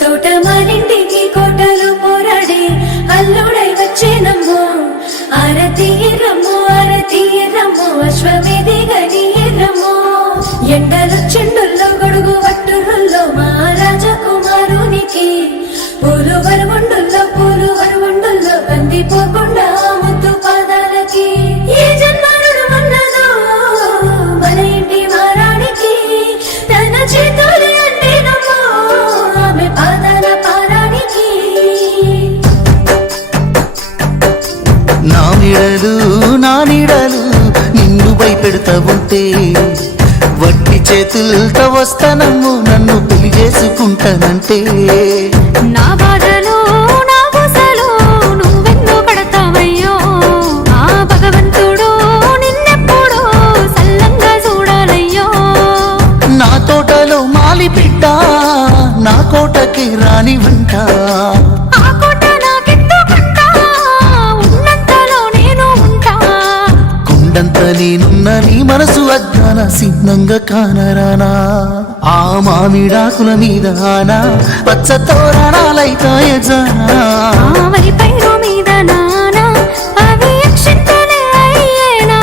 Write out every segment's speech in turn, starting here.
తోటమాలింటికి కోటలు పోరాడి అల్లుడై వచ్చేనమ్మో ఆరతి రమ్మో అశ్వమేధి గని రమ్మో ఎండలు చెండుల్లో గొడుగు వట్టురుల్లో మా రాజకుమారునికి పూలు వరవండుల్లో కందిపోకుండా ముద్దు పాదాలకి ఏ జన్మరుడు ఉన్నదో మన ఇంటి వారానికి తన చేతులు అంటేనమ్మో ఆమె పాదాల పారానికి నా నీడలు నిన్ను భయపెడతా ఉంటే వట్టి చేతులతో వస్తానమ్ము నన్ను పెళ్లి చేసుకుంటానంటే నా బాధలు నా బుసలు నువ్వెన్నో పడతావయ్యో ఆ భగవంతుడు నిన్నెప్పుడు సల్లంగా చూడాలయ్యో నా తోటలో మాలి బిడ్డ నా కోటకి రాని వంట ఆ కోట నాకెందుకంటా ఉన్నంతలో నేను ఉంటా కొండంత నేనున్న నీ మనసు అజ్ఞాన సిద్ధంగా కానరానా ఆ మామిడాకుల మీద పచ్చ తోరణాలైతాయ జానా వరి పైరు మీద నానా అవి అక్షింతలే అయ్యేనా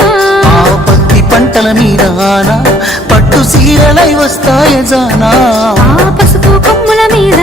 ఆ పత్తి పంటల మీద పట్టు సీరలై వస్తాయ జానా ఆ పసుపు కొమ్ముల మీద